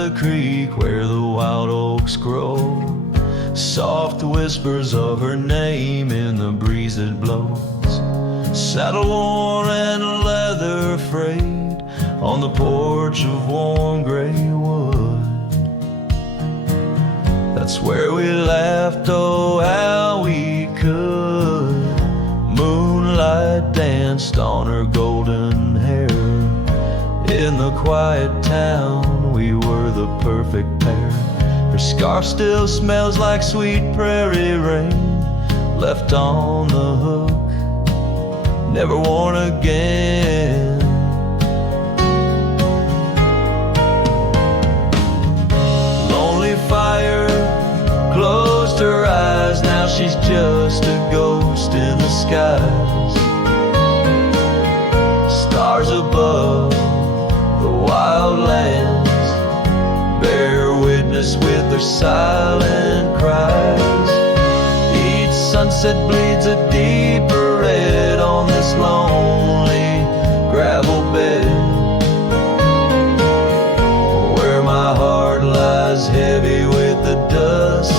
the creek where the wild oaks grow. Soft whispers of her name in the breeze that blows. Saddle worn and leather frayed on the porch of warm gray wood. That's where we laughed, oh how we could. Moonlight danced on her golden hair. In the quiet town we were the perfect pair. Her scarf still smells like sweet prairie rain, left on the hook, never worn again. Lonely fire closed her eyes, now she's just a ghost in the skies. Stars above the wild lands bear witness with their silent cries. Each sunset bleeds a deeper red on this lonely gravel bed, where my heart lies heavy with the dust.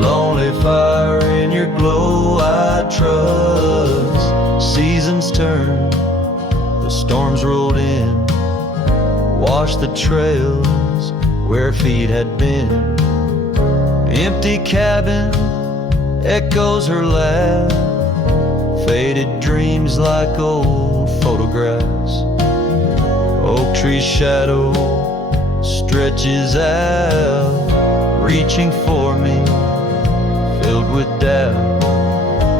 Lonely fire, in your glow I trust. Seasons turn, the storms rolled in, washed the trails where feet had been. Empty cabin echoes her laugh, faded dreams like old photographs. Oak tree shadow stretches out, reaching for me, filled with doubt.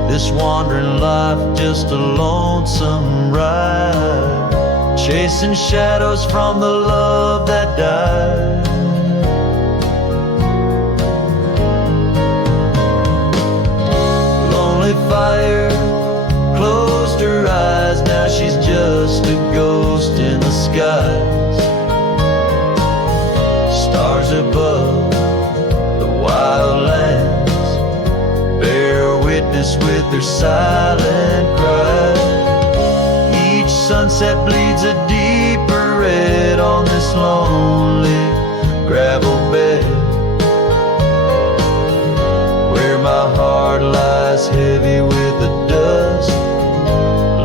This wandering life just a lonesome ride, chasing shadows from the love that died. Lonely fire closed her eyes, now she's just a ghost in the skies. Stars above the wild lands bear witness with their silent cries. Each sunset bleeds a deeper red on this lonely gravel bed, where my heart lies heavy with the dust.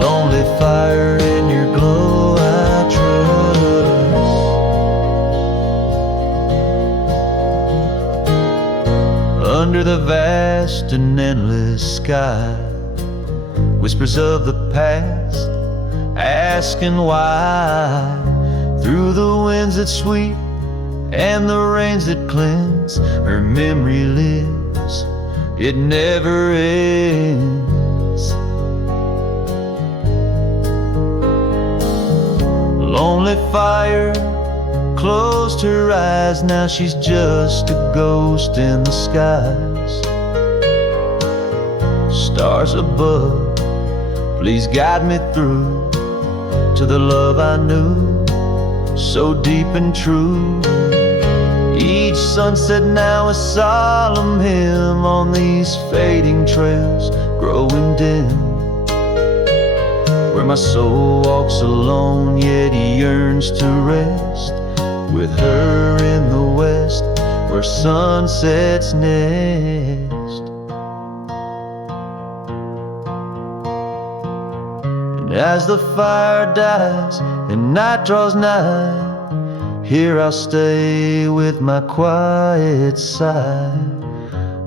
Lonely fire, in your glow I trust. Under the vast and endless sky, whispers of the past asking why. Through the winds that sweep and the rains that cleanse, her memory lives, it never ends. Lonely fire closed her eyes, now she's just a ghost in the skies. Stars above, please guide me through to the love I knew, so deep and true. Each sunset now a solemn hymn on these fading trails growing dim, where my soul walks alone yet yearns to rest, with her in the west where sunsets nest. As the fire dies and night draws nigh, here I'll stay with my quiet sigh.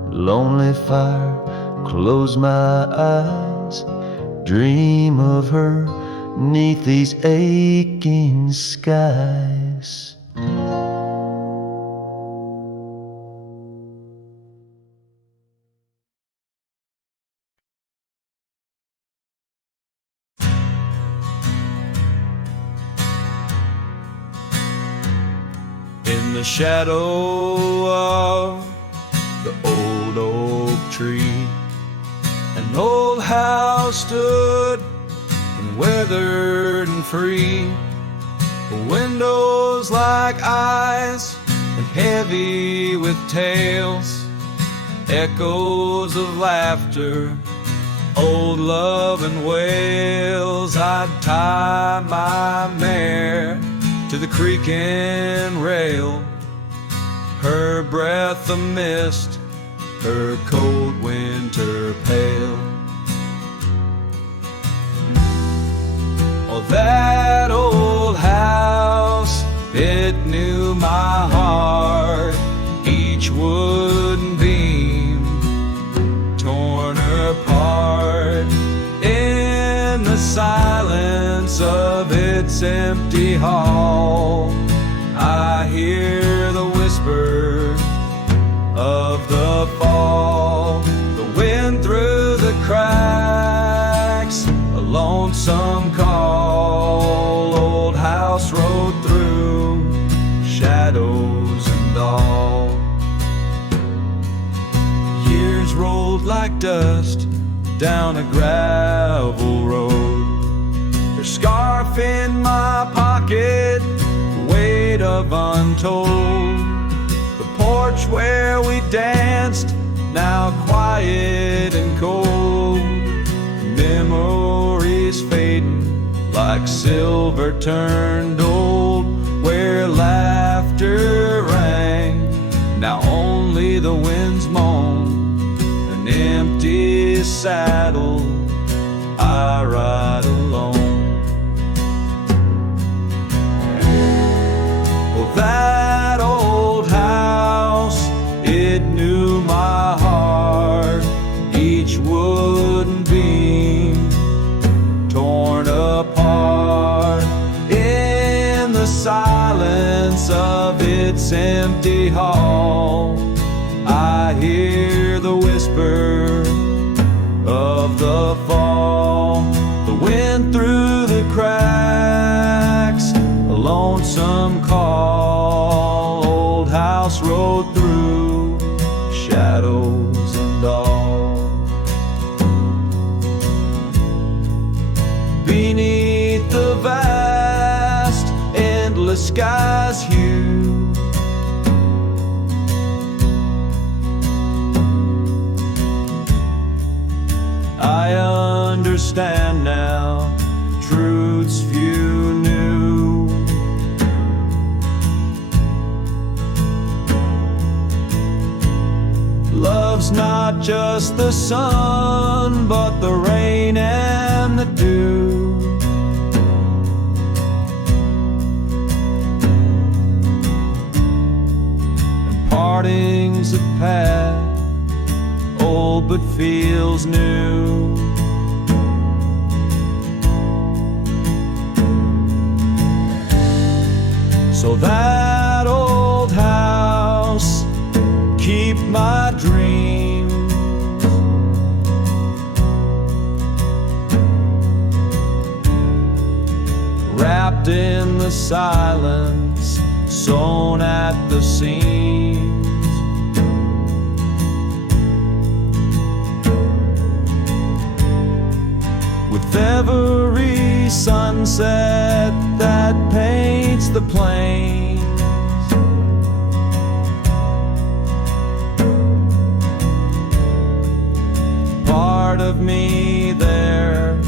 Lonely fire, close my eyes, dream of her 'neath these aching skies. In the shadow of the old oak tree, an old house stood and weathered and free. Windows like eyes and heavy with tales, echoes of laughter, old love and wails. I'd tie my mare to the creaking rail, her breath a mist, her cold winter pale. Oh, that old house, it knew my heart, each wooden beam torn apart. In the silence of its empty hall, I hear the whisper of the fall. The wind through the cracks, a lonesome call. Old house road through shadows and all. Years rolled like dust down a gravel road, her scarf in my pocket, weight of untold. The porch where we danced, now quiet and cold. Memories fading like silver turned old. Where laughter rang, now only the winds moan. An empty saddle, I ride alone. Well, that old house, it knew my heart, each wooden beam torn apart. In the silence of its empty hall, I hear the whisper of the fall. The wind through the cracks, a lonesome call. Old house road through shadows and all. Beneath the vast, endless sky's hue, I understand now truths few knew. Love's not just the sun, but the rain and the dew. And parting's a path, old but feels new. So that old house, keep my dreams. Wrapped in the silence, sewn at the seams. With every sunset that paints the plains, part of me there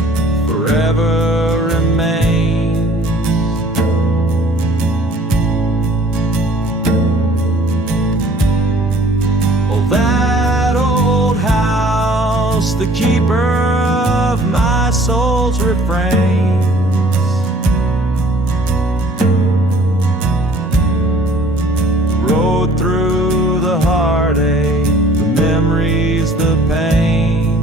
forever remains. Oh, that old house, the keeper of my soul's refrains. Rode through the heartache, the memories, the pains.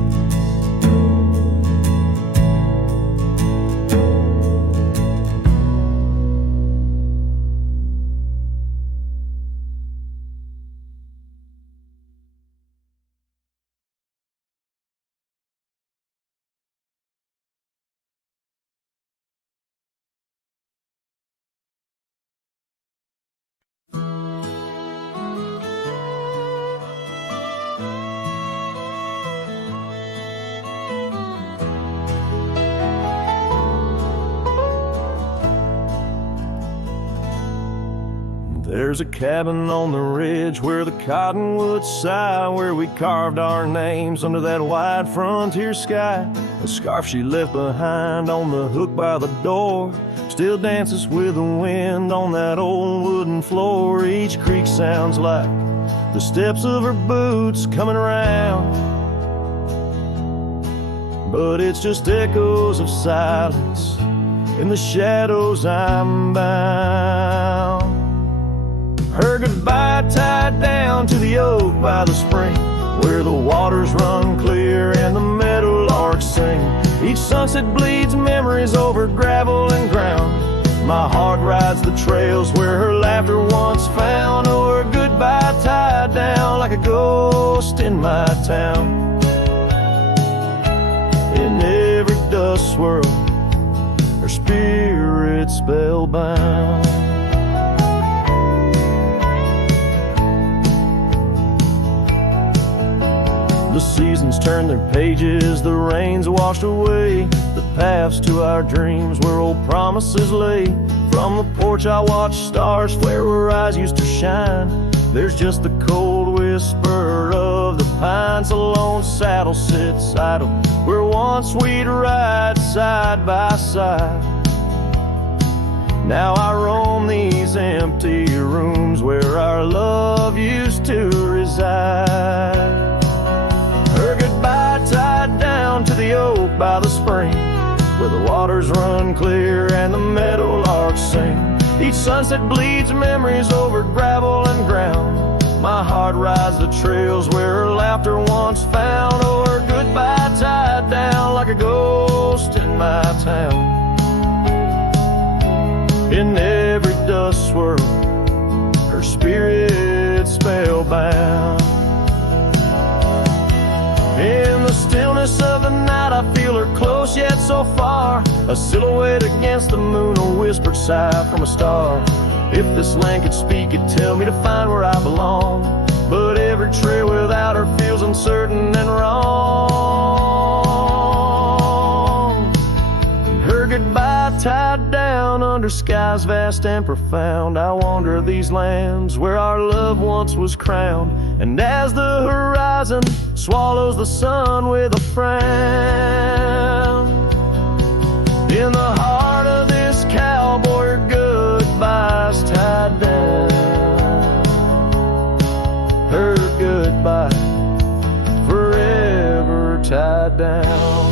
There's a cabin on the ridge where the cottonwoods sigh, where we carved our names under that wide frontier sky. The scarf she left behind on the hook by the door still dances with the wind on that old wooden floor. Each creak sounds like the steps of her boots coming around, but it's just echoes of silence. In the shadows I'm bound. Her goodbye tied down to the oak by the spring, where the waters run clear and the meadowlarks sing. Each sunset bleeds memories over gravel and ground. My heart rides the trails where her laughter once found. Oh, her goodbye tied down like a ghost in my town. In every dust swirl, her spirit spellbound. The seasons turn their pages, the rains washed away the paths to our dreams where old promises lay. From the porch I watch stars flare where eyes used to shine. There's just the cold whisper of the pines. A lone saddle sits idle where once we'd ride side by side. Now I roam these empty rooms where our love used to reside. Her goodbye tied down to the oak by the spring, where the waters run clear and the meadowlarks sing. Each sunset bleeds memories over gravel and ground. My heart rides the trails where her laughter once found. Oh, her goodbye tied down like a ghost in my town. In every dust swirl, her spirit spellbound. In the stillness of the night I feel her close yet so far, a silhouette against the moon, a whispered sigh from a star. If this land could speak, it'd tell me to find where I belong, but every trail without her feels uncertain and wrong. And her goodbye tied down under skies vast and profound, I wander these lands where our love once was crowned. And as the horizon swallows the sun with a frown, in the heart of this cowboy, her goodbye's tied down. Her goodbye forever tied down.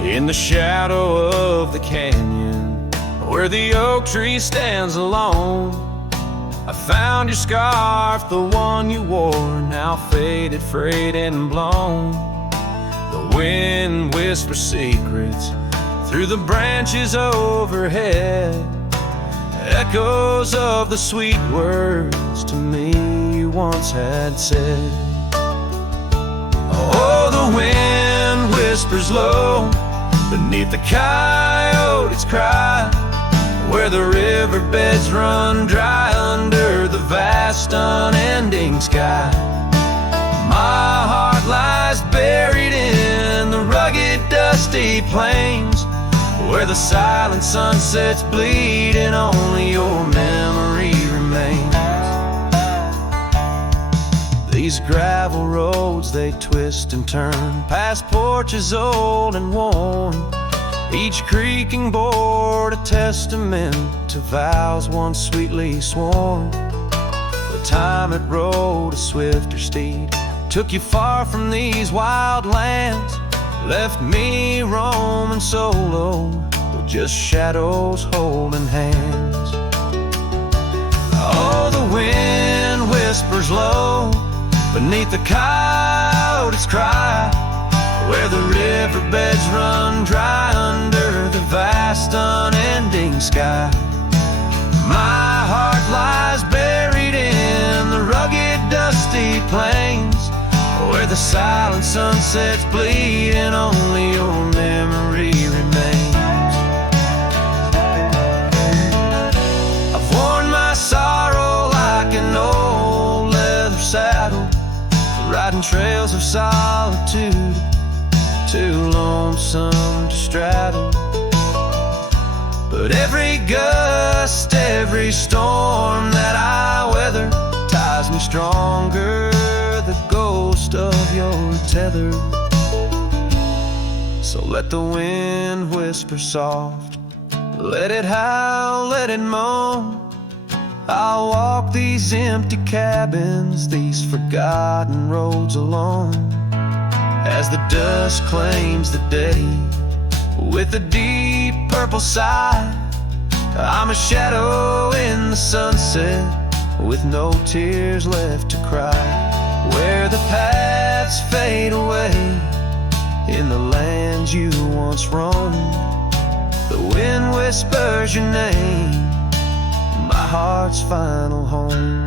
In the shadow of the canyon, where the oak tree stands alone, I found your scarf, the one you wore, now faded, frayed and blown. The wind whispers secrets through the branches overhead, echoes of the sweet words to me you once had said. Oh, the wind whispers low beneath the coyote's cry, where the riverbeds run dry under the vast unending sky. My heart lies buried in the rugged dusty plains, where the silent sunsets bleed and only your memory remains. These gravel roads, they twist and turn past porches old and worn, each creaking board a testament to vows once sweetly sworn. The time it rode a swifter steed took you far from these wild lands, left me roaming solo with just shadows holding hands. Oh, the wind whispers low beneath the coyote's cry, where the riverbeds run dry under the vast unending sky. My heart lies buried in the rugged dusty plains, where the silent sunsets bleed and only your memory remains. I've worn my sorrow like an old leather saddle, riding trails of solitude, too lonesome to straddle. But every gust, every storm that I weather ties me stronger, the ghost of your tether. So let the wind whisper soft, let it howl, let it moan. I'll walk these empty cabins, these forgotten roads alone. As the dust claims the day with a deep purple sigh, I'm a shadow in the sunset with no tears left to cry. Where the paths fade away in the lands you once roamed, the wind whispers your name, my heart's final home.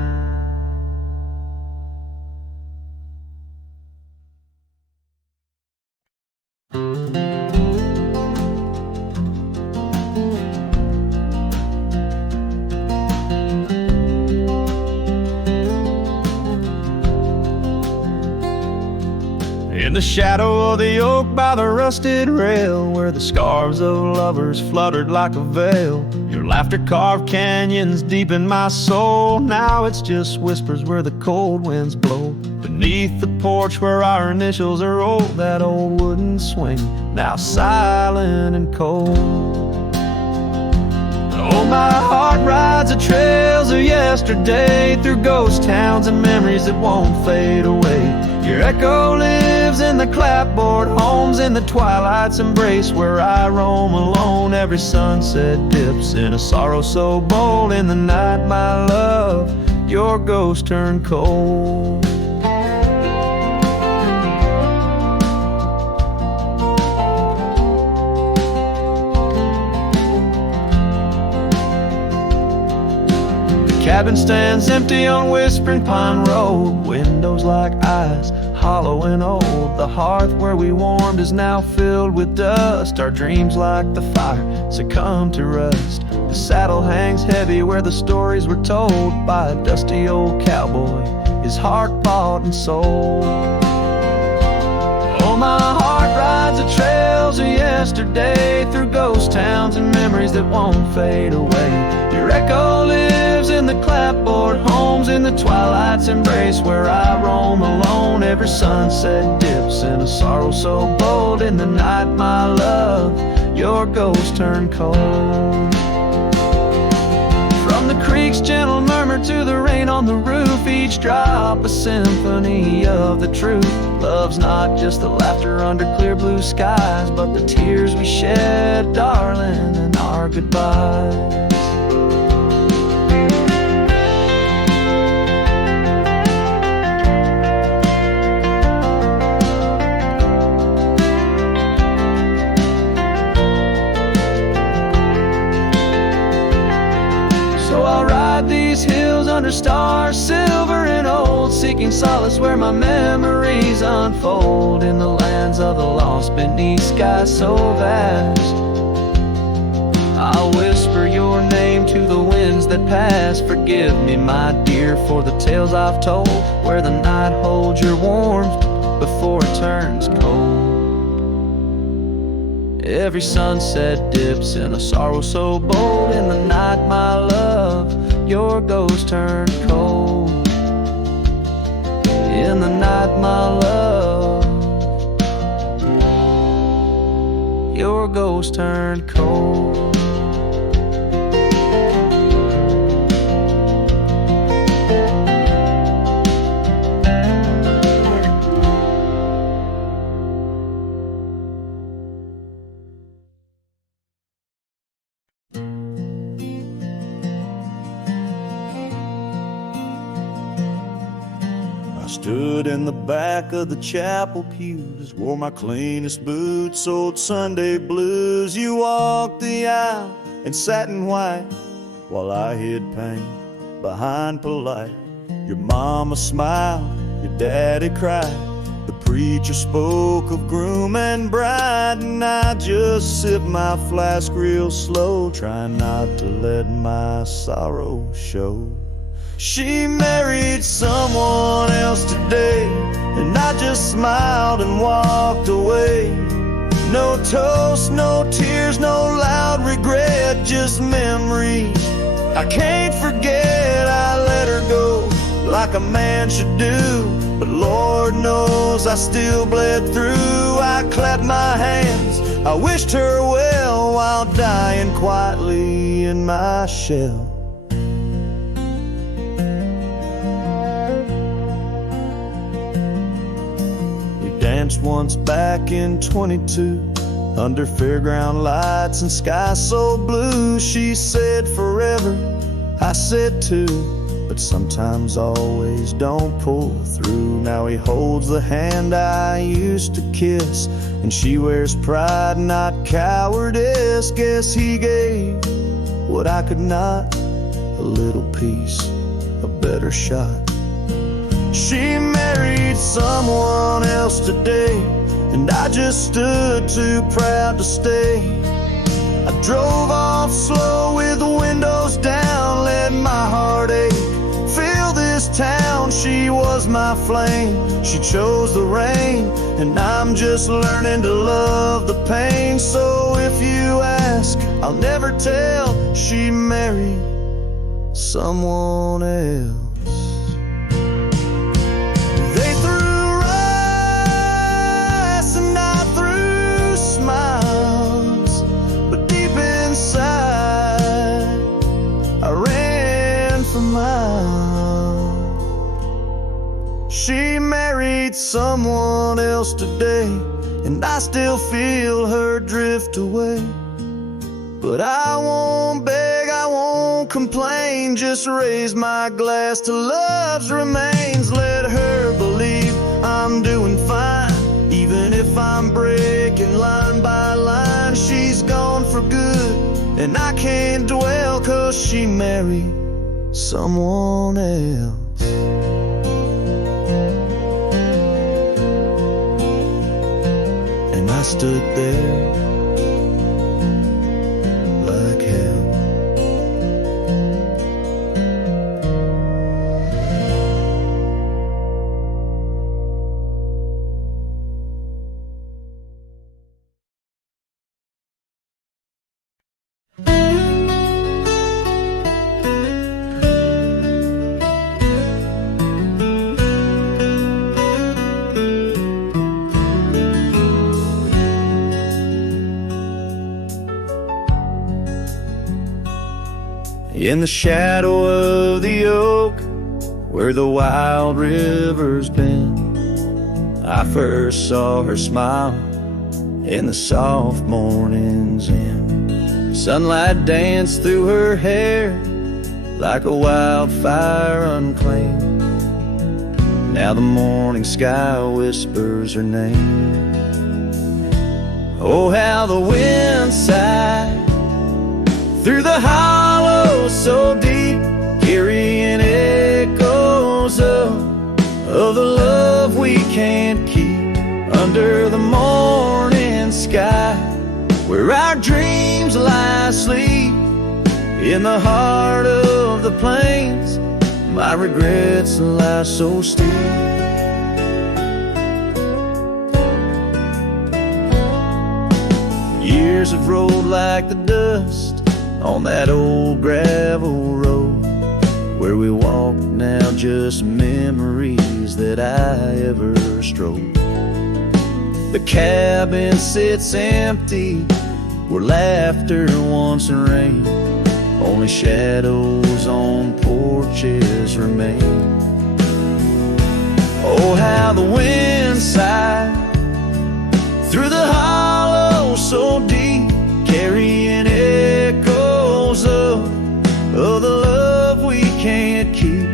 In the shadow of the oak by the rusted rail, where the scarves of lovers fluttered like a veil, your laughter carved canyons deep in my soul. Now it's just whispers where the cold winds blow. Beneath the porch where our initials are rolled, that old wooden swing, now silent and cold. Oh, my heart rides the trails of yesterday, through ghost towns and memories that won't fade away. Your echo lives in the clapboard homes, in the twilight's embrace where I roam alone. Every sunset dips in a sorrow so bold. In the night, my love, your ghost turned cold. Cabin stands empty on Whispering Pine Road, windows like eyes, hollow and old. The hearth where we warmed is now filled with dust. Our dreams like the fire succumb to rust. The saddle hangs heavy where the stories were told by a dusty old cowboy, his heart bought and sold. Oh, my heart rides the trails of yesterday, through ghost towns and memories that won't fade away. Your echo lives in the clapboard homes, in the twilight's embrace where I roam alone. Every sunset dips in a sorrow so bold. In the night, my love, your ghost turned cold. From the creek's gentle murmur to the rain on the roof, each drop a symphony of the truth. Love's not just the laughter under clear blue skies, but the tears we shed, darling, and our goodbyes. These hills under stars, silver and old, seeking solace where my memories unfold. In the lands of the lost, beneath skies so vast, I'll whisper your name to the winds that pass. Forgive me, my dear, for the tales I've told, where the night holds your warmth before it turns cold. Every sunset dips in a sorrow so bold. In the night, my love, your ghost turned cold. In the night, my love, your ghost turned cold. Stood in the back of the chapel pews, wore my cleanest boots, old Sunday blues. You walked the aisle in satin white, while I hid pain behind polite. Your mama smiled, your daddy cried. The preacher spoke of groom and bride, and I just sipped my flask real slow, trying not to let my sorrow show. She married someone else today, and I just smiled and walked away. No toast, no tears, no loud regret, just memories I can't forget. I let her go like a man should do, but Lord knows I still bled through. I clapped my hands, I wished her well, while dying quietly in my shell. We danced once back in 22, under fairground lights and sky so blue. She said forever, I said too, but sometimes always don't pull through. Now he holds the hand I used to kiss, and she wears pride, not cowardice. Guess he gave what I could not, a little piece, a better shot. She married someone else today, and I just stood too proud to stay. I drove off slow with the windows down, let my heart ache fill this town. She was my flame, she chose the rain, and I'm just learning to love the pain. So if you ask, I'll never tell. She married someone else. They threw rice and I threw smiles, but deep inside I ran for miles. She married someone else today, and I still feel her drift away. But I won't beg, I won't complain, just raise my glass to love's remains. Let her believe I'm doing fine, even if I'm breaking line by line. She's gone for good, and I can't dwell, 'cause she married someone else. And I stood there like hell. In the shadow of the oak, where the wild river's been, I first saw her smile in the soft morning's end. Sunlight danced through her hair like a wildfire unclaimed. Now the morning sky whispers her name. Oh, how the wind sighed through the hollow so deep, carrying echoes of the love we can't keep. Under the morning sky, where our dreams lie asleep, in the heart of the plains, my regrets lie so steep. Years have rolled like the dust on that old gravel road, where we walk now, just memories that I ever strode. The cabin sits empty, where laughter once rained, only shadows on porches remain. Oh, how the wind sighed through the hollow so deep, carrying echoes of the love we can't keep.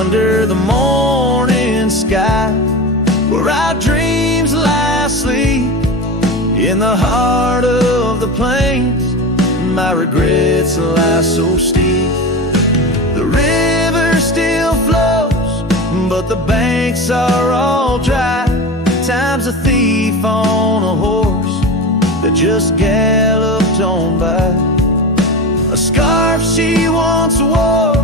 Under the morning sky, where our dreams lie asleep, in the heart of the plains, my regrets lie so steep. The river still flows, but the banks are all dry. Time rides a thief on a horse that just galloped on by. A scarf she once wore,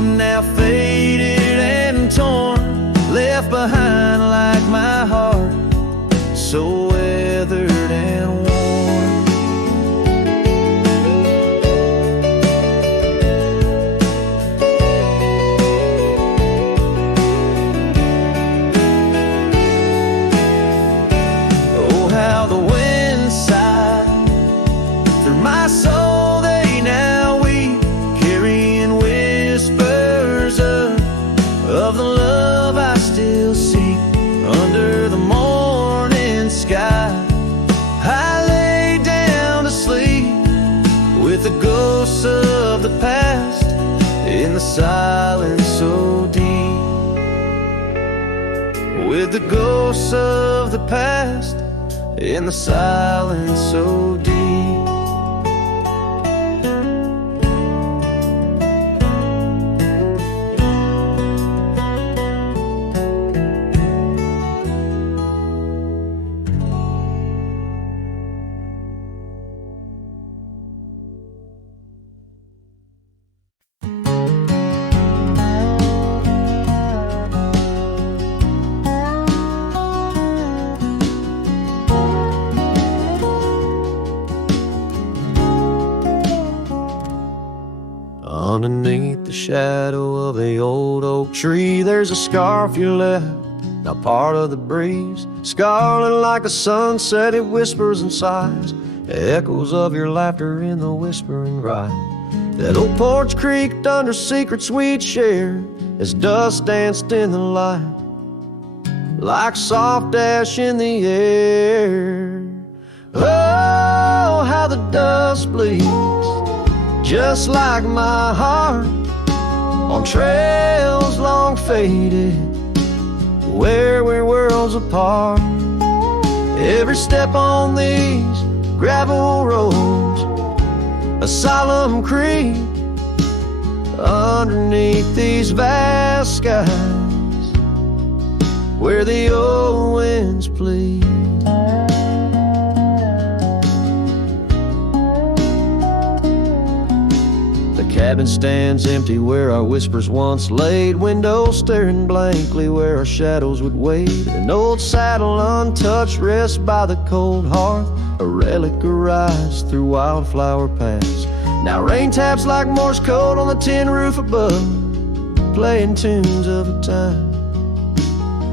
now faded and torn, left behind like my heart, so weathered and worn. Oh, how the wind sighed through my soul, they now weep, carrying whispers of the love I still seek. Under the morning sky, I lay down to sleep with the ghosts of the past in the silence so deep. With the ghosts of the past in the silence so deep. Underneath the shadow of the old oak tree, there's a scarf you left, now part of the breeze. Scarlet like a sunset, it whispers and sighs, echoes of your laughter in the whispering ride. That old porch creaked under secret sweet share as dust danced in the light, like soft ash in the air. Oh, how the dust bleeds, just like my heart, on trails long faded, where we're worlds apart. Every step on these gravel roads, a solemn creed, underneath these vast skies, where the old winds plead. Cabin stands empty where our whispers once laid, windows staring blankly where our shadows would wade. An old saddle untouched rests by the cold hearth, a relic arise through wildflower paths. Now rain taps like Morse code on the tin roof above, playing tunes of a time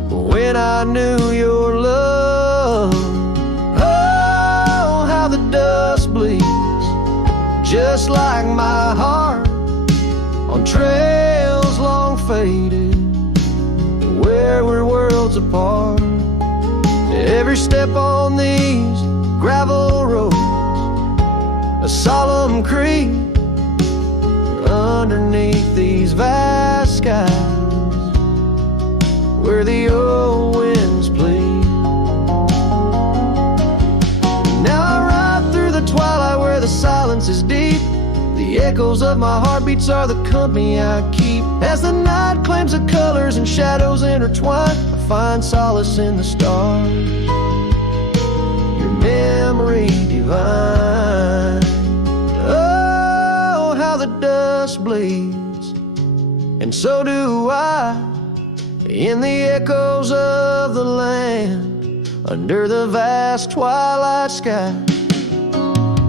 when I knew your love. Oh, how the dust bleeds, just like my heart, on trails long faded, where we're worlds apart. Every step on these gravel roads, a solemn creed, underneath these vast skies, where the old winds plead. Now I ride through the twilight where the silence is deep. The echoes of my heartbeats are the company I keep. As the night claims the colors and shadows intertwine, I find solace in the stars, your memory divine. Oh, how the dust bleeds, and so do I, in the echoes of the land, under the vast twilight sky.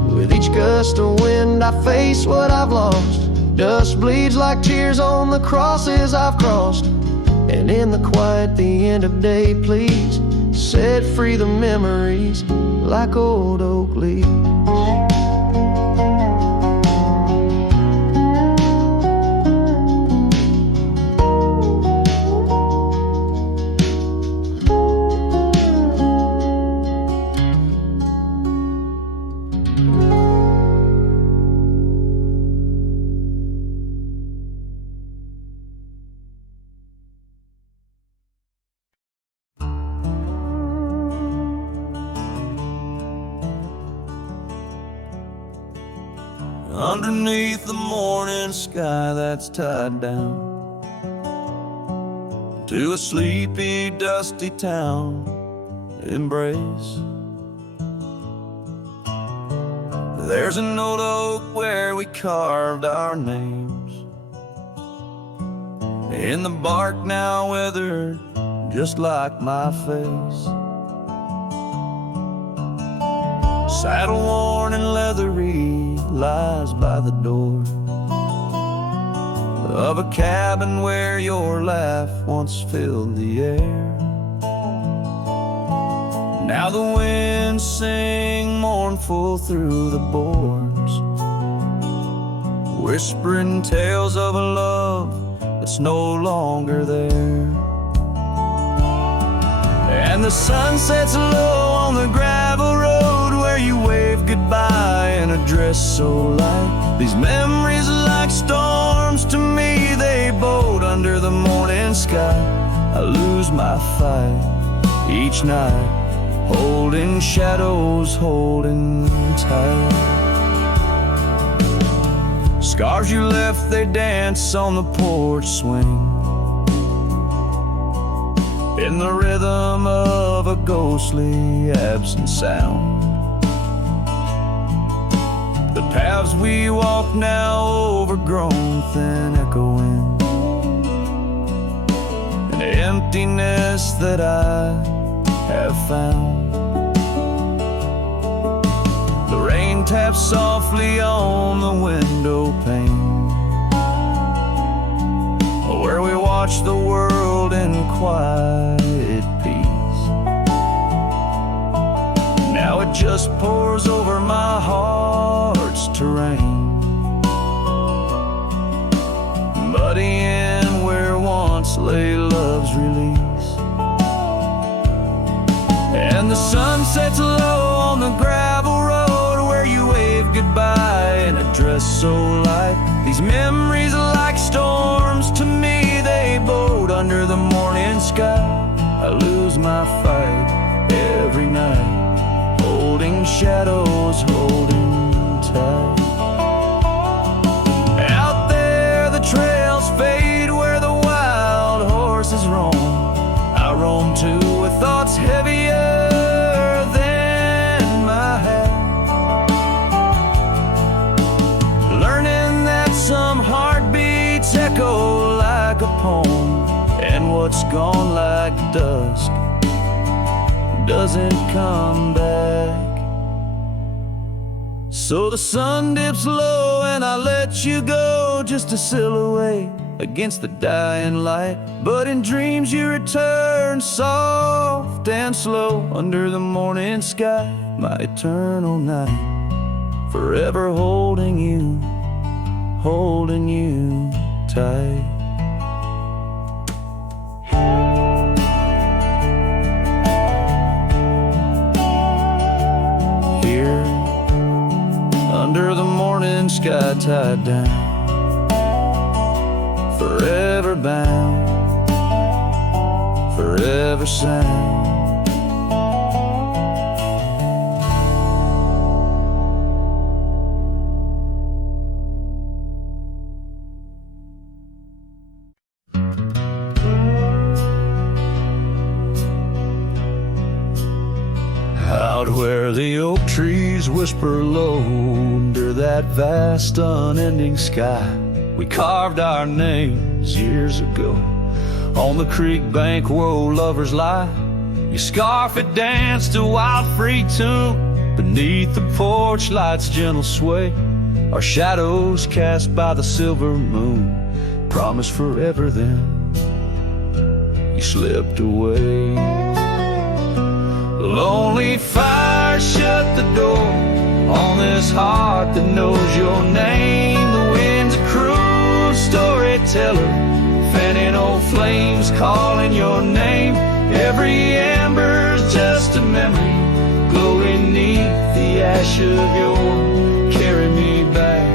With each gust of wind I face what I've lost. Dust bleeds like tears on the crosses I've crossed. And in the quiet, the end of day, please set free the memories like old oak leaves. Underneath the morning sky that's tied down to a sleepy, dusty town, embrace. There's an old oak where we carved our names, in the bark now weathered just like my face. Saddle worn and leathery lies by the door of a cabin where your laugh once filled the air. Now the winds sing mournful through the boards, whispering tales of a love that's no longer there. And the sun sets low on the gravel road where you wave goodbye in a dress so light. These memories are like storms to me, they boat under the morning sky. I lose my fight each night, holding shadows, holding tight. Scars you left, they dance on the porch swing, in the rhythm of a ghostly absent sound. The paths we walk now overgrown, thin echoing, an emptiness that I have found. The rain taps softly on the window pane, where we watch the world in quiet peace. Now it just pours over my heart's terrain, muddying where once lay love's release. And the sun sets low on the gravel road where you wave goodbye in a dress so light. These memories are like storms to me, they boat under the morning sky. I lose my fight every night, holding shadows, holding tight. Out there the trails fade where the wild horses roam. I roam too with thoughts heavier than my head, learning that some heartbeats echo like a poem, and what's gone like dusk doesn't come back. So the sun dips low and I let you go, just a silhouette against the dying light. But in dreams you return, soft and slow, under the morning sky, my eternal night, forever holding you tight. Here, under the morning sky, tied down, forever bound, forever sound. Out where the oak trees whisper low under that vast unending sky, we carved our names years ago on the creek bank where old lovers lie. Your scarf it danced a wild free tune beneath the porch light's gentle sway. Our shadows cast by the silver moon promised forever, then you slipped away. Lonely fire shut the door on this heart that knows your name. The wind's a cruel storyteller, fanning old flames calling your name. Every ember's just a memory glowing neath the ash of your carry me back,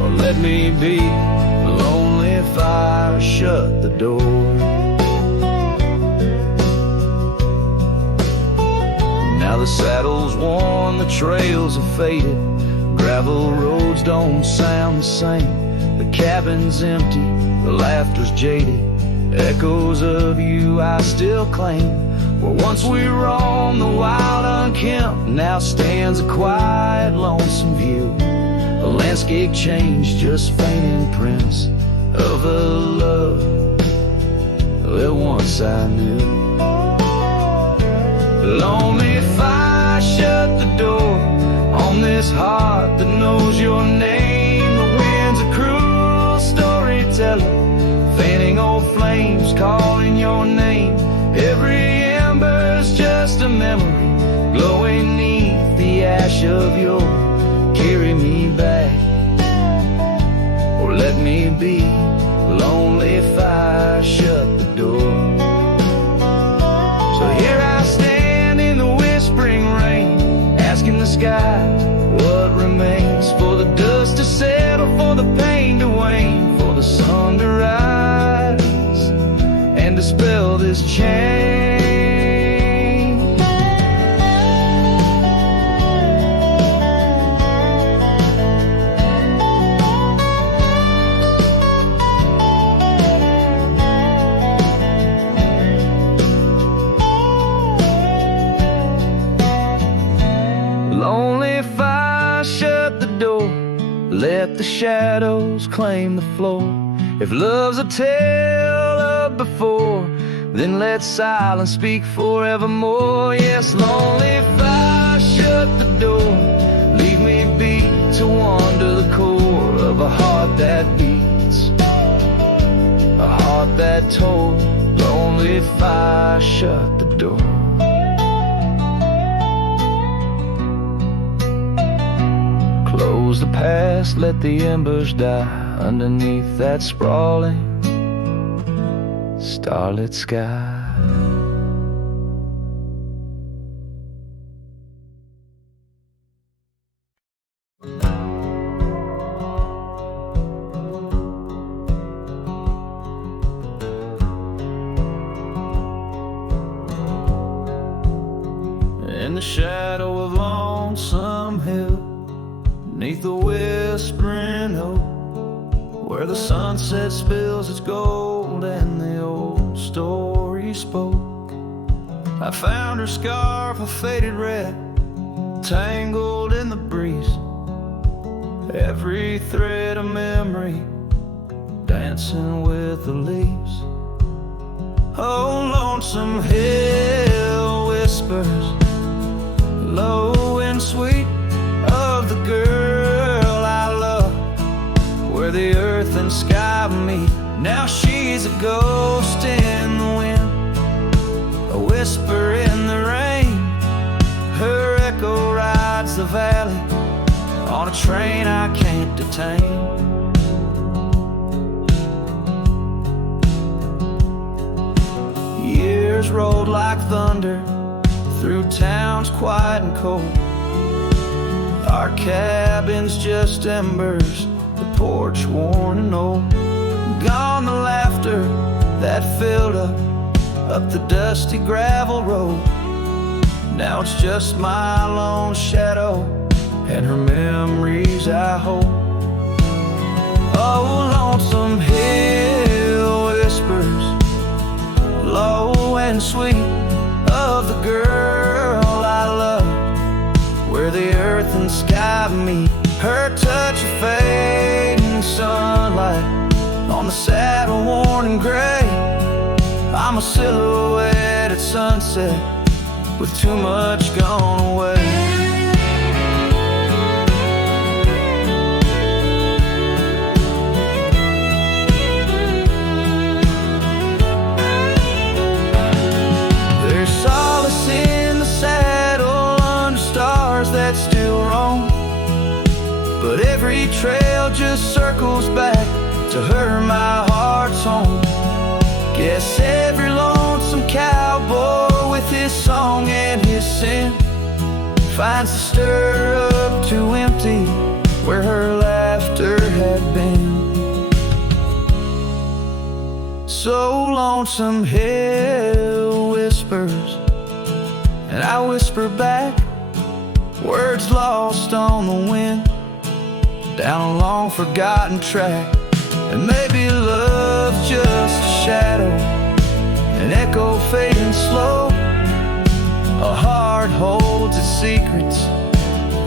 or let me be. Lonely fire shut the door. Now the saddle's worn, the trails are faded, gravel roads don't sound the same. The cabin's empty, the laughter's jaded, echoes of you I still claim. Where once we roamed the wild unkempt, now stands a quiet, lonesome view. A landscape change, just faint imprints of a love that once I knew. Lonely fire, shut the door on this heart that knows your name. The wind's a cruel storyteller, fanning old flames, calling your name. Every ember's just a memory, glowing neath the ash of your. Carry me back, or let me be. Lonely fire, shut the door. So here I stand in the whispering rain, asking the sky what remains. For the dust to settle, for the pain to wane, for the sun to rise and dispel this chain. Lonely fire, shut the door. Let the shadows claim the floor. If love's a tale of before, then let silence speak forevermore. Yes, lonely fire, shut the door. Leave me be to wander the core of a heart that beats, a heart that told. Lonely fire, shut the door. Close the past, let the embers die underneath that sprawling starlit sky. In the shadow of Lonesome Hill, beneath the whispering oak, where the sunset spills its gold and the old story spoke, I found her scarf, a faded red, tangled in the breeze. Every thread a memory, dancing with the leaves. Oh, Lonesome Hill whispers, low and sweet, of the girl I love, where the earth and sky meet. Now she's a ghost in the wind, a whisper in the rain. Her echo rides the valley on a train I can't detain. Years rolled like thunder through towns quiet and cold. Our cabin's just embers, the porch worn and old. Gone the laughter that filled up the dusty gravel road. Now it's just my lone shadow and her memories I hold. Oh, Lonesome Hill whispers, low and sweet, of the girl I love, where the earth and sky meet. Her touch of fading sunlight on the saddle worn and gray. I'm a silhouette at sunset with too much gone away. There's solace in the saddle under stars that still roam, but every trail just circles back to her, my heart's home. Guess every lonesome cowboy with his song and his sin finds the stirrup too empty where her laughter had been. So Lonesome Hill whispers, and I whisper back, words lost on the wind, down a long forgotten track. And maybe love's just a shadow, an echo fading slow, A heart holds its secrets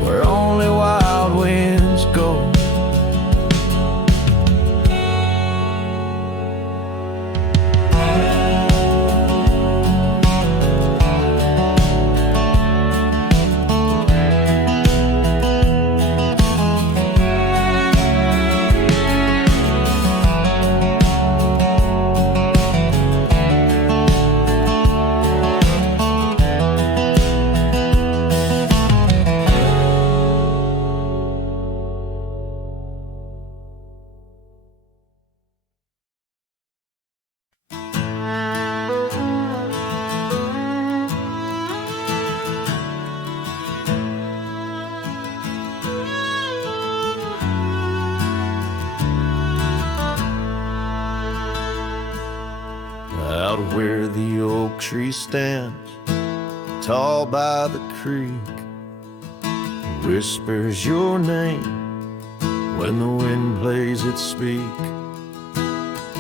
where only wild winds go. Out where the oak tree stands, tall by the creek, whispers your name when the wind plays its speak.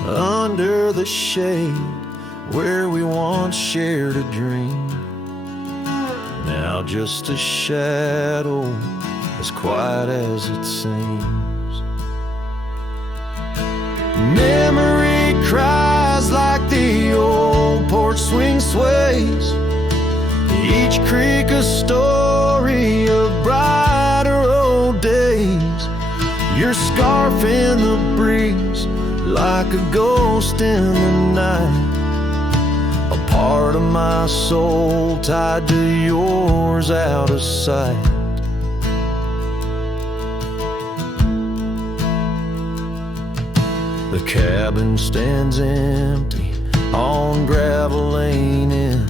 Under the shade where we once shared a dream, now just a shadow as quiet as it seems. Memory cries like the old porch swing sways, each creak a story of brighter old days. Your scarf in the breeze like a ghost in the night, a part of my soul tied to yours out of sight. The cabin stands empty on gravel lane in.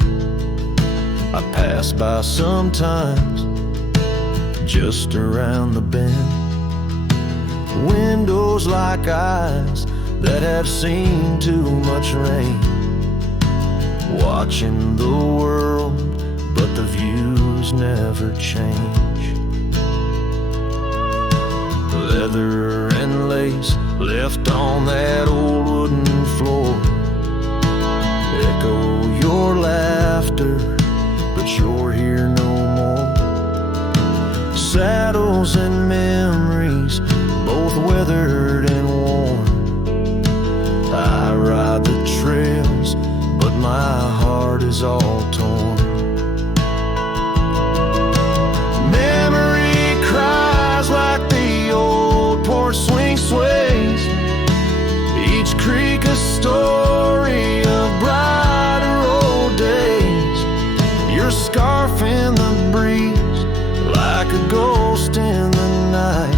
I pass by sometimes just around the bend. Windows like eyes that have seen too much rain, watching the world, but the views never change. Leather and lace left on that old wooden floor echo your laughter, but you're here no more. Saddles and memories, both weathered and worn. I ride the trails, but my heart is all torn. Memory cries like the old porch swing sways, each creak a story of brighter old days. Your scarf in the breeze like a ghost in the night,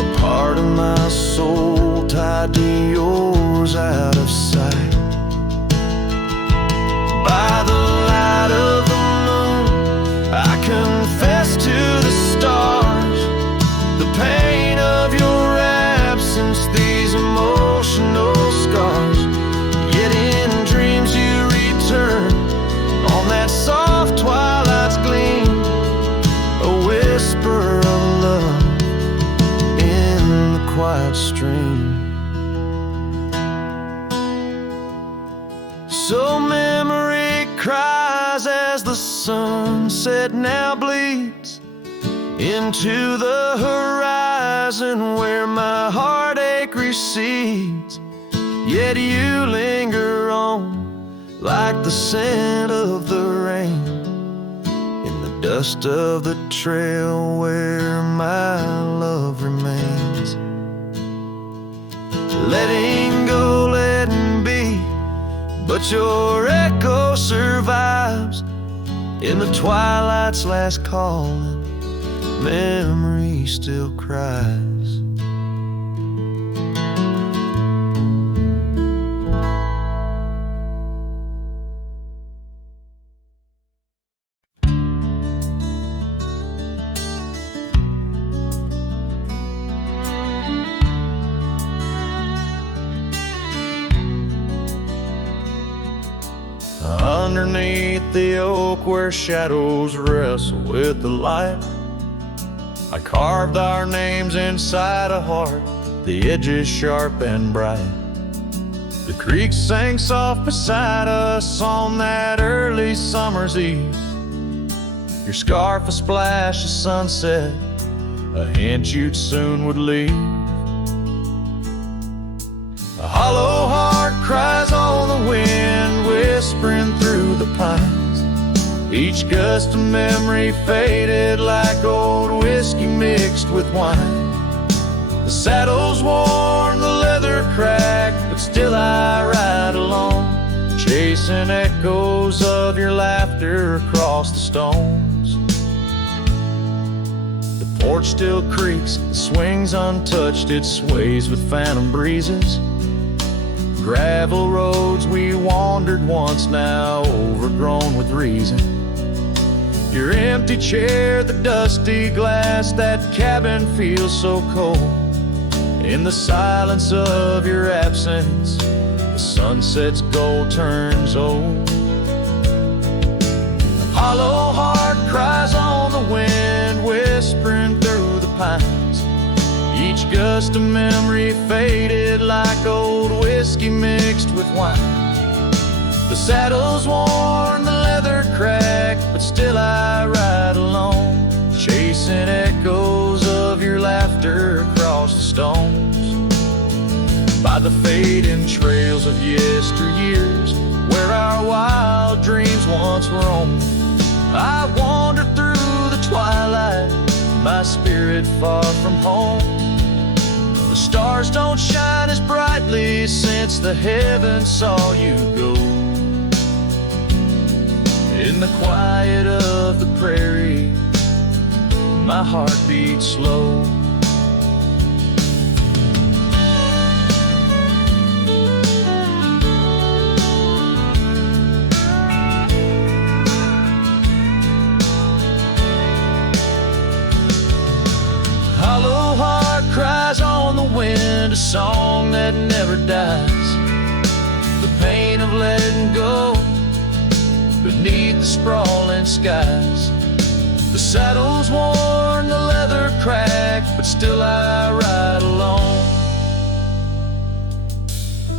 a part of my soul tied to yours out of sight. By the light of the moon, I confess to the stars the pain of your absence, these emotional scars. Yet in dreams you return on that soft twilight's gleam, a whisper of love in the quiet stream. So memory cries as the sunset now bleeds into the horizon where my heartache recedes. Yet you linger on like the scent of the rain in the dust of the trail where my love remains. Letting go, letting be, but your echo survives in the twilight's last calling. Memory still cries. Underneath the oak where shadows wrestle with the light, I carved our names inside a heart, the edges sharp and bright. The creek sang soft beside us on that early summer's eve. Your scarf a splash of sunset, a hint you'd soon would leave. A hollow heart cries on the wind, whispering through the pines. Each gust of memory faded like old whiskey mixed with wine. The saddle's worn, the leather cracked, but still I ride along, chasing echoes of your laughter across the stones. The porch still creaks, it swings untouched, it sways with phantom breezes. Gravel roads we wandered once, now overgrown with reason. Your empty chair, the dusty glass, that cabin feels so cold. In the silence of your absence, the sunset's gold turns old. A hollow heart cries on the wind, whispering through the pines. Each gust of memory faded like old whiskey mixed with wine. The saddle's worn, the leather cracked, but still I ride alone, chasing echoes of your laughter across the stones. By the fading trails of yesteryears, where our wild dreams once roamed, I wander through the twilight, my spirit far from home. The stars don't shine as brightly since the heavens saw you go. In the quiet of the prairie, my heart beats slow. Hollow heart cries on the wind, a song that never dies. The pain of letting go beneath the sprawling skies. The saddle's worn, the leather cracked, but still I ride along,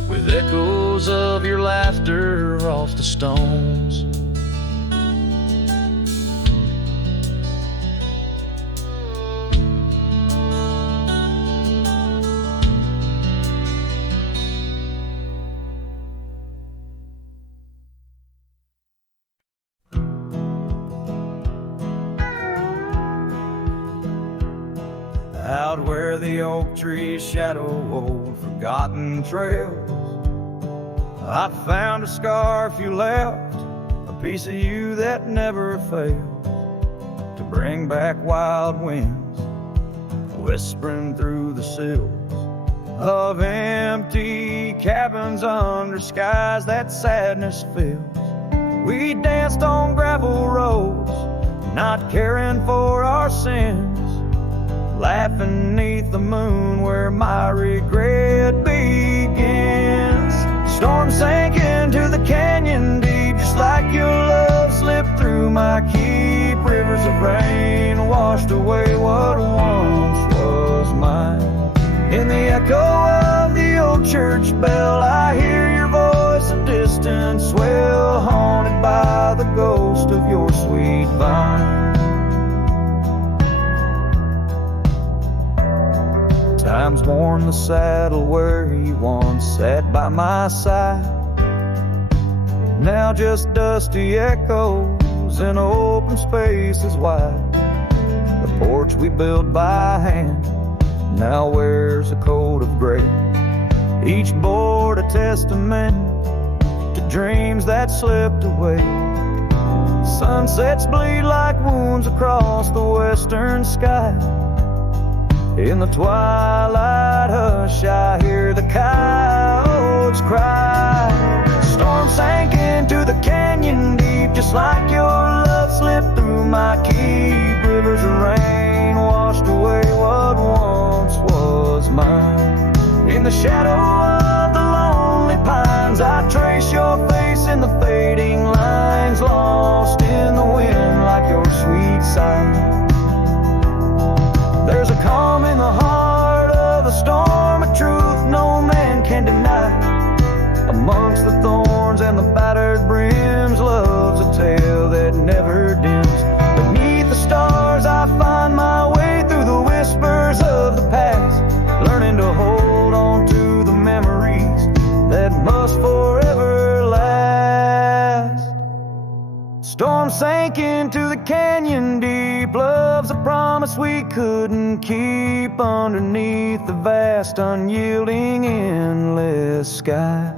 with echoes of your laughter off the stones. Out where the oak trees shadow old forgotten trails, I found a scarf you left, a piece of you that never fails to bring back wild winds, whispering through the sills of empty cabins under skies that sadness fills. We danced on gravel roads, not caring for our sins, laughing neath the moon where my regret begins. Storm sank into the canyon deep, just like your love slipped through my keep. Rivers of rain washed away what once was mine. In the echo of the old church bell, I hear your voice, a distant swell, haunted by the ghost of your sweet vine. Time's worn the saddle where you once sat by my side. Now just dusty echoes and open spaces wide. The porch we built by hand now wears a coat of gray. Each board a testament to dreams that slipped away. Sunsets bleed like wounds across the western sky. In the twilight hush, I hear the coyotes cry. Storm sank into the canyon deep, just like your love slipped through my keep. Rivers of rain washed away what once was mine. In the shadow of the lonely pines, I trace your face in the fading lines, lost in the wind like your sweet sigh. There's a calm in the heart of the storm, a truth no man can deny. Amongst the thorns and the battered brims, love's a tale that never dims. Beneath the stars I find my way through the whispers of the past, learning to hold on to the memories that must forever last. Storm sank into the canyon deep, love's a promise we couldn't keep underneath the vast, unyielding, endless sky.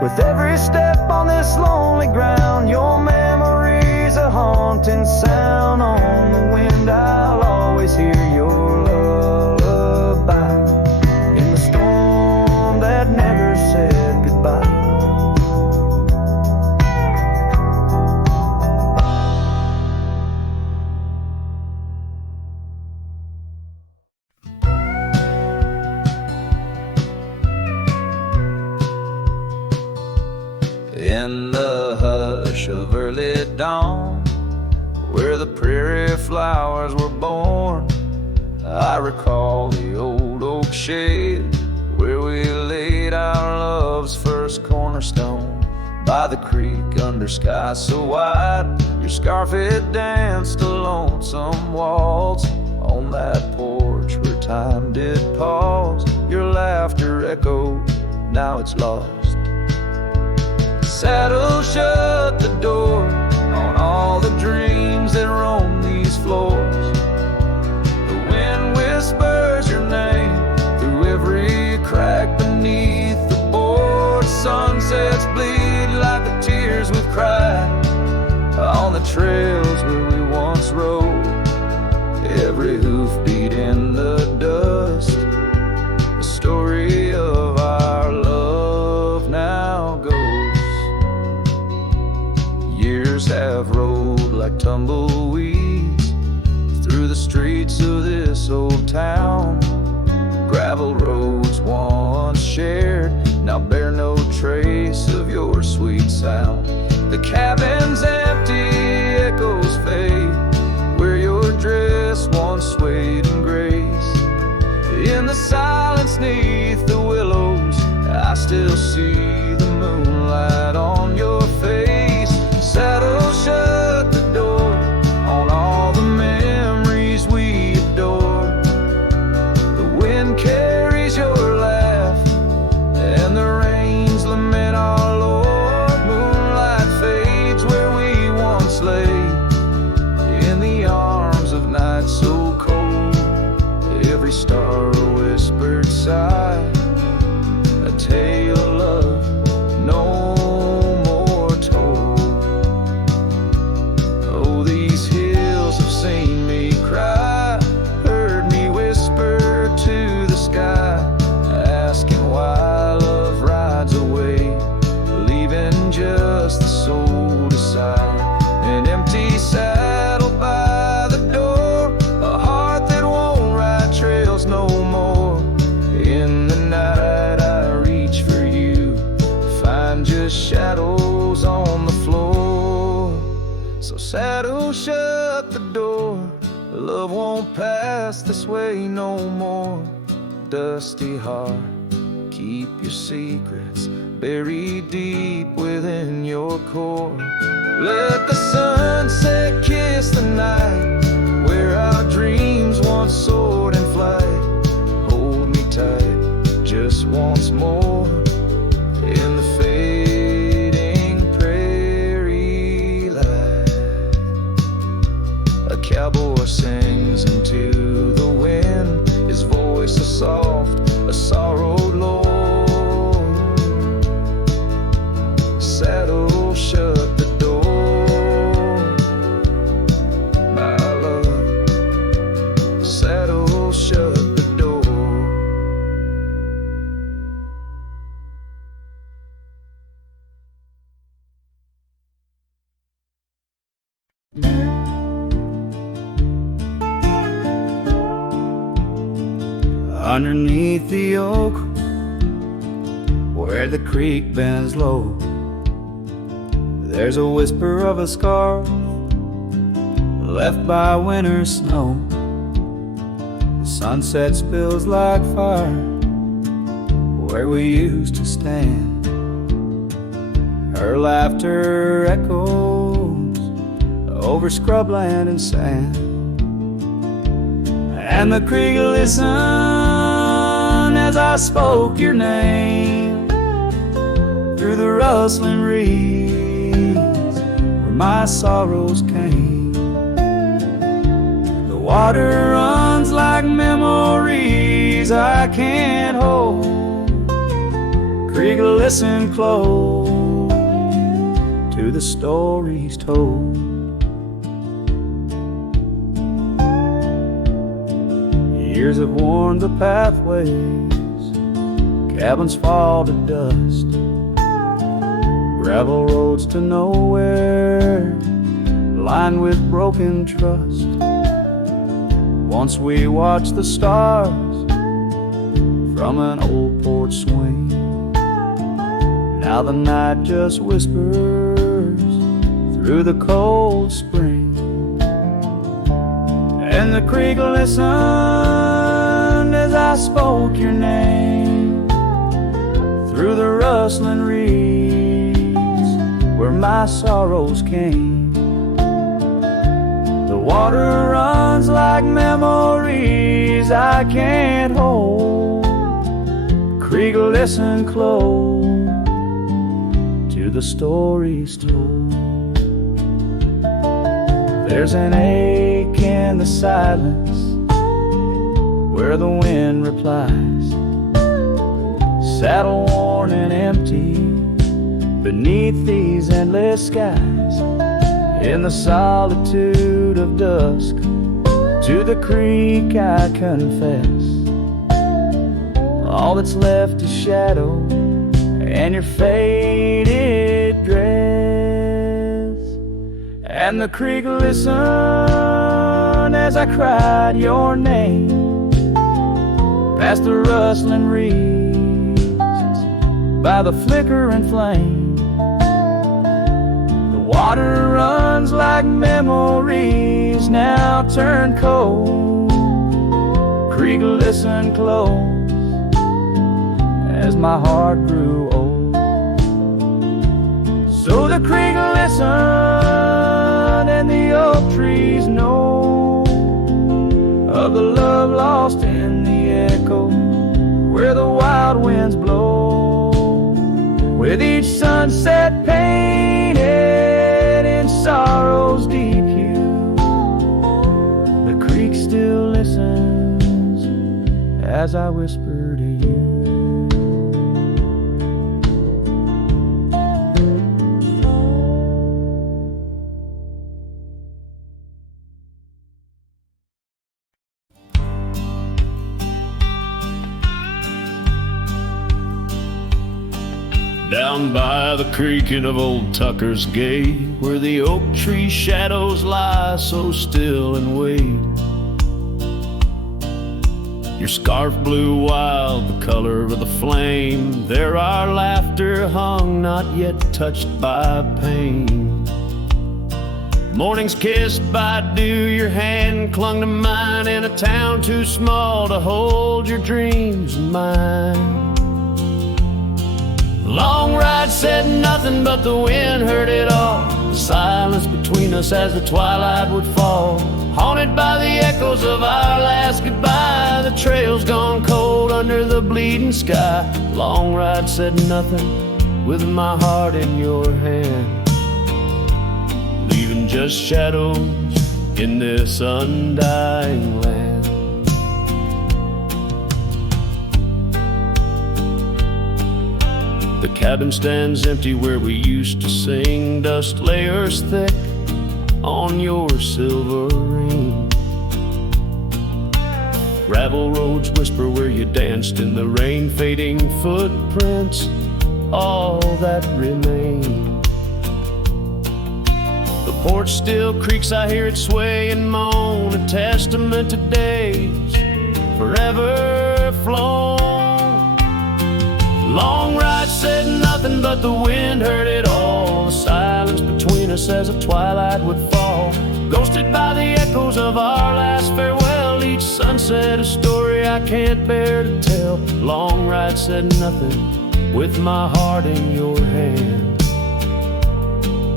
With every step on this lonely ground, your memory's a haunting sound. On the wind I'll always hear your lullaby, in the storm that never said goodbye. In the hush of early dawn, where the prairie flowers were born, I recall the old oak shade where we laid our love's first cornerstone. By the creek under sky so wide, your scarf had danced a lonesome waltz on that porch where time did pause. Your laughter echoed, now it's lost. Saddle shut the door on all the dreams that roam these floors. The wind whispers your name through every crack beneath the board. Sunsets bleed like the tears we've cried on the trails where we once rode. Every hoofbeat in the dust, the story of our love now goes. Years have rolled like tumbleweeds through the streets of this old town. Gravel roads once shared now bear no trace of your sweet sound. The cabin's empty, echoes fade where your dress once swayed in grace. In the silence neath the willows, I still see the moonlight on your face. Saddle shut the door on all the memories we adore. The wind carries your laugh and the rains lament our Lord. Moonlight fades where we once lay in the arms of night so cold. Every star a whispered sigh, a tale of love no seen me cry, heard me whisper to the sky, asking why love rides away, leaving just the soul to sigh. An empty saddle by the door, a heart that won't ride trails no more. In the night I reach for you, find just shadows on the floor. So saddle shut the door, love won't pass this way no more. Dusty heart, keep your secrets buried deep within your core. Let the sunset kiss the night where our dreams once soared in flight. Hold me tight just once more in the fading prairie light. A cowboy sings into the wind, his voice a soft, a sorrowed lord. Saddle shut the door, my love. Saddle shut the door. Underneath the oak, where the creek bends low, there's a whisper of a scar left by winter snow. The sunset spills like fire where we used to stand Her laughter echoes over scrubland and sand, and the creek listened as I spoke your name through the rustling reeds where my sorrows came. The water runs like memories I can't hold. Creek, listen close to the stories told. Years have worn the pathways, cabins fall to dust, gravel roads to nowhere, lined with broken trust. Once we watched the stars from an old porch swing. Now the night just whispers through the cold spring, and the creek listened as I spoke your name through the rustling reeds where my sorrows came. The water runs like memories I can't hold. Creek, listen close to the stories told. There's an ache in the silence where the wind replies, saddle worn and empty beneath these endless skies. In the solitude of dusk, to the creek I confess, all that's left is shadow and your faded dress. And the creek listened as I cried your name past the rustling reeds by the flickering flame. The water runs like memories now turn cold. Creek, listen close as my heart grew old. So the creek listened and the oak trees know of the love lost in the echo where the wild winds blow, with each sunset painted in sorrow's deep hue. The creek still listens as I whisper to you. Down by the creaking of old Tucker's Gate, where the oak tree shadows lie so still and wait, your scarf blew wild, the color of the flame. There our laughter hung, not yet touched by pain. Mornings kissed by dew, your hand clung to mine in a town too small to hold your dreams in mine. Long ride said nothing, but the wind heard it all. The silence between us as the twilight would fall, haunted by the echoes of our last goodbye. The trail's gone cold under the bleeding sky. Long ride said nothing with my heart in your hand, leaving just shadows in this undying land. The cabin stands empty where we used to sing, dust layers thick on your silver ring. Gravel roads whisper where you danced in the rain, fading footprints, all that remain. The porch still creaks, I hear it sway and moan, a testament to days forever flown. Long ride said nothing, but the wind heard it all. The silence between us as the twilight would fall, ghosted by the echoes of our last farewell. Each sunset a story I can't bear to tell. Long ride said nothing with my heart in your hand,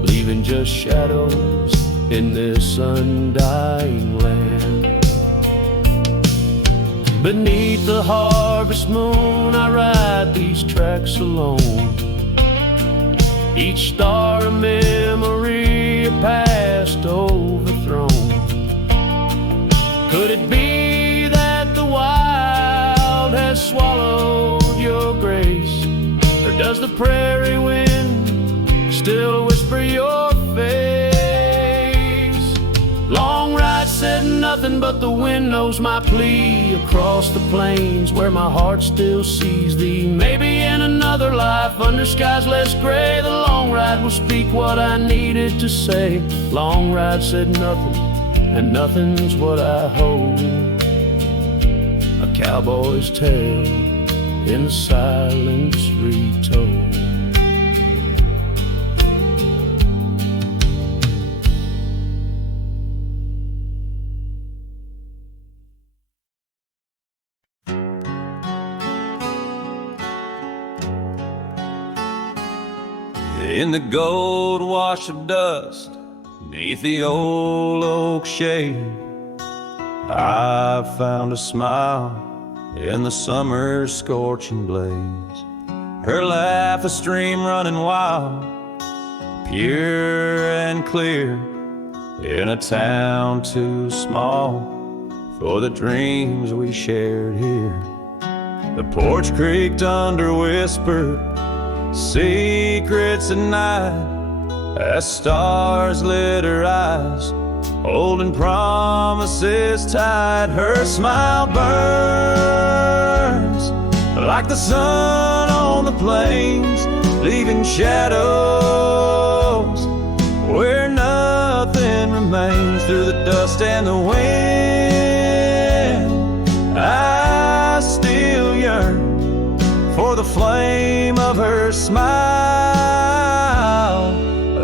leaving just shadows in this undying land. Beneath the harvest moon, I write these tracks alone. Each star a memory, a past overthrown. Could it be that the wild has swallowed your grace? Or does the prairie wind still whisper your face? Long ride said nothing, but the wind knows my plea. Across the plains where my heart still sees thee. Maybe in another life, under skies less gray, the long ride will speak what I needed to say. Long ride said nothing, and nothing's what I hold. A cowboy's tale in silence retold. In the gold wash of dust, beneath the old oak shade, I found a smile in the summer's scorching blaze. Her laugh a stream running wild, pure and clear, in a town too small for the dreams we shared here. The porch creaked under whispered secrets at night, as stars lit her eyes, holding promises tight. Her smile burns like the sun on the plains, leaving shadows where nothing remains. Through the dust and the wind, I still yearn for the flame of her smile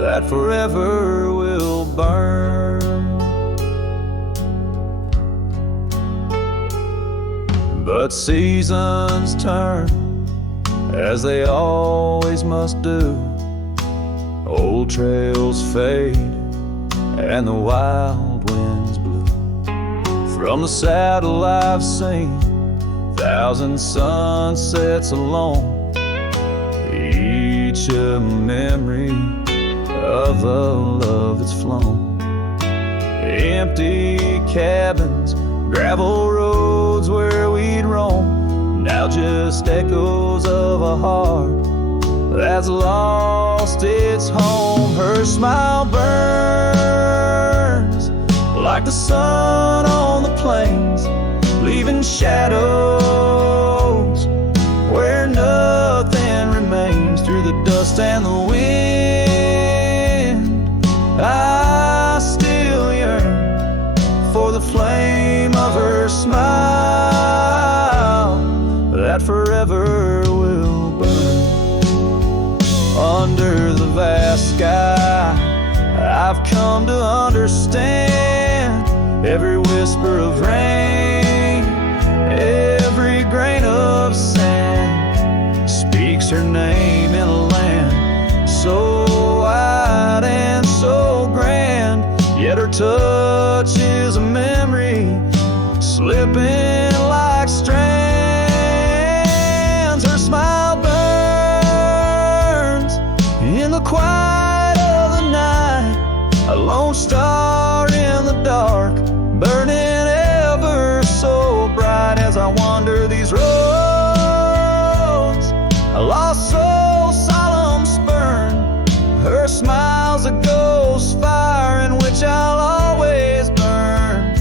that forever will burn. But seasons turn, as they always must do. Old trails fade and the wild winds blow. From the saddle I've seen 1,000 sunsets alone, each a memory of the love that's flown. Empty cabins, gravel roads where we'd roam, now just echoes of a heart that's lost its home. Her smile burns like the sun on the plains, leaving shadows where nothing remains. Through the dust and the wind, I still yearn for the flame of her smile that forever will burn. Under the vast sky, I've come to understand every whisper of rain, every grain of sand speaks her name in a land so wide and so grand. Yet her touch is a memory slipping like strands. Her smile burns in the quiet of the night, a lone star in the dark, burning ever so bright. As I wander these roads, a lost soul solemn spurn, her smile's a ghost fire in which I'll always burn.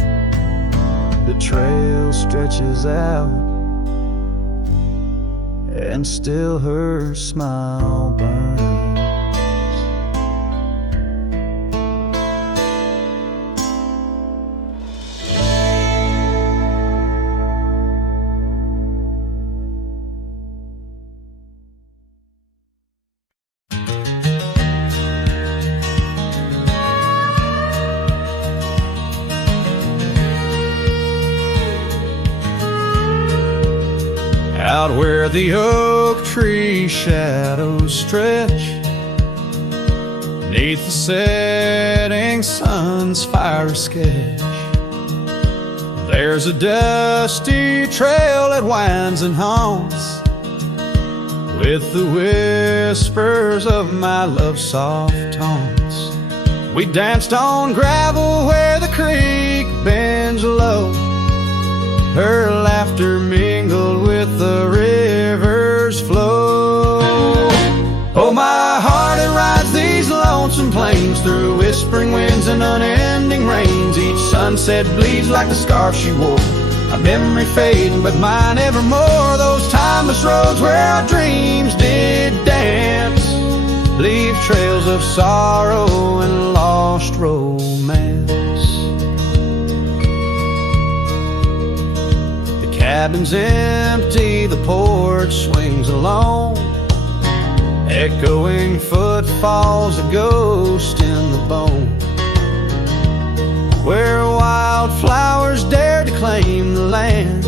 The trail stretches out, and still her smile burns. Out where the oak tree shadows stretch, 'neath the setting sun's fiery sketch. There's a dusty trail that winds and haunts with the whispers of my love's soft taunts. We danced on gravel where the creek bends low. Her laughter mingled with the river's flow. Oh, my heart, it rides these lonesome plains through whispering winds and unending rains. Each sunset bleeds like the scarf she wore. A memory fading, but mine evermore. Those timeless roads where our dreams did dance leave trails of sorrow and lost romance. The cabin's empty, the porch swings alone, echoing footfalls, a ghost in the bone. Where wildflowers dared to claim the land,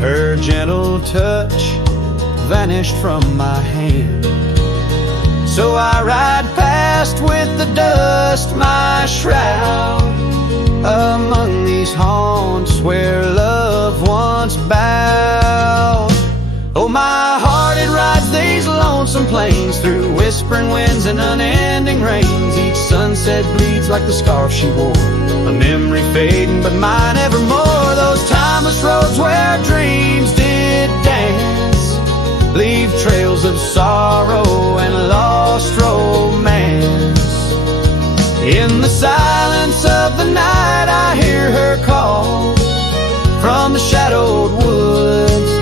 her gentle touch vanished from my hand. So I ride past with the dust, my shroud, among these haunts where love once bowed. Oh, my heart, it rides these lonesome plains through whispering winds and unending rains. Each sunset bleeds like the scarf she wore. A memory fading, but mine evermore. Those timeless roads where dreams did dance leave trails of sorrow and lost romance. In the silence of the night, I hear her call from the shadowed woods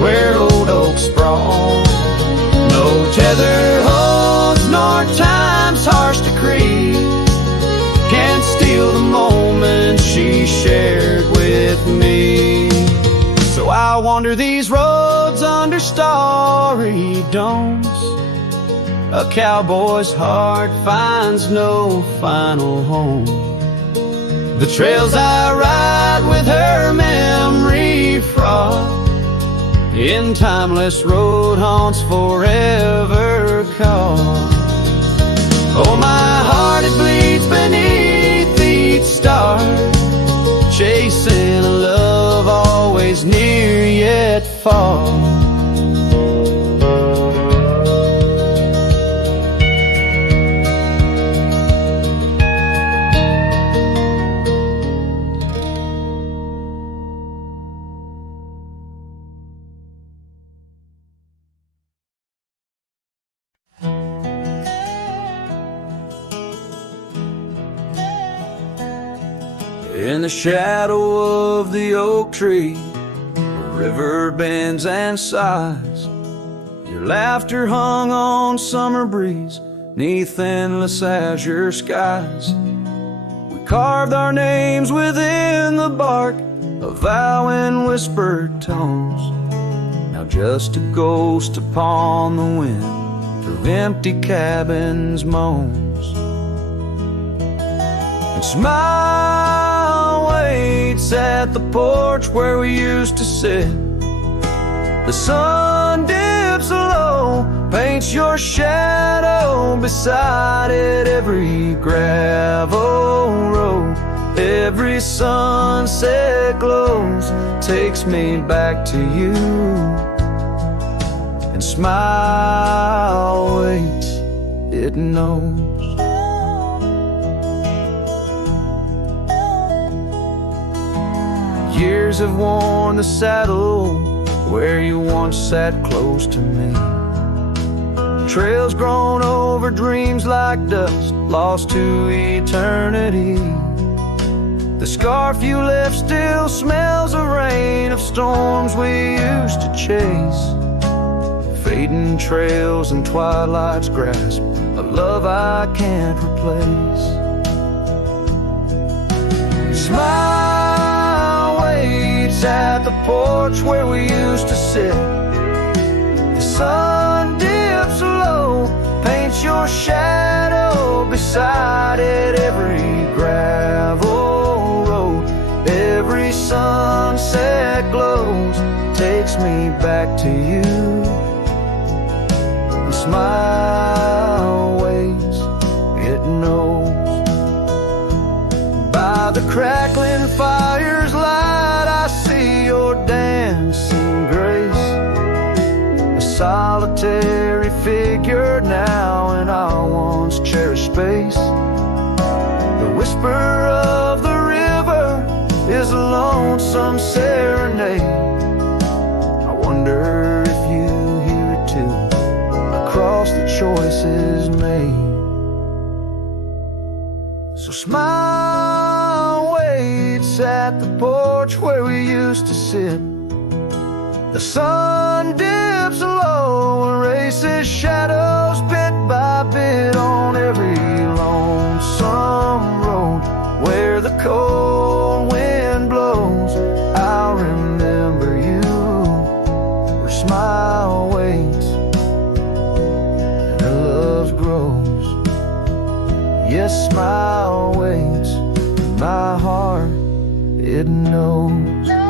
where old oaks sprawl. No tether holds nor time's harsh decree can steal the moment she shared with me. So I wander these roads under starry domes. A cowboy's heart finds no final home. The trails I ride with her memory fraught, in timeless road haunts forever caught. Oh, my heart, it bleeds beneath each star, chasing a love always near yet far. In the shadow of the oak tree, the river bends and sighs. Your laughter hung on summer breeze, 'neath endless azure skies. We carved our names within the bark, a vow in whispered tones. Now just a ghost upon the wind through empty cabins moans. And smile waits at the porch where we used to sit. The sun dips low, paints your shadow beside it. Every gravel road, every sunset glows, takes me back to you. And smile waits, it knows. Years have worn the saddle where you once sat close to me. Trails grown over dreams like dust, lost to eternity. The scarf you left still smells of rain, of storms we used to chase. Fading trails and twilight's grasp, a love I can't replace. Smile waits at the porch where we used to sit. The sun dips low, paints your shadow beside it. Every gravel road, every sunset glows, takes me back to you. And smile waits, solitary figure now in our once cherished space. The whisper of the river is a lonesome serenade. I wonder if you hear it too, across the choices made. So smile waits at the porch where we used to sit. The sun dips low, erases shadows bit by bit on every lonesome road where the cold wind blows. I'll remember you where smile waits and her love grows. Yes, smile waits, my heart, it knows.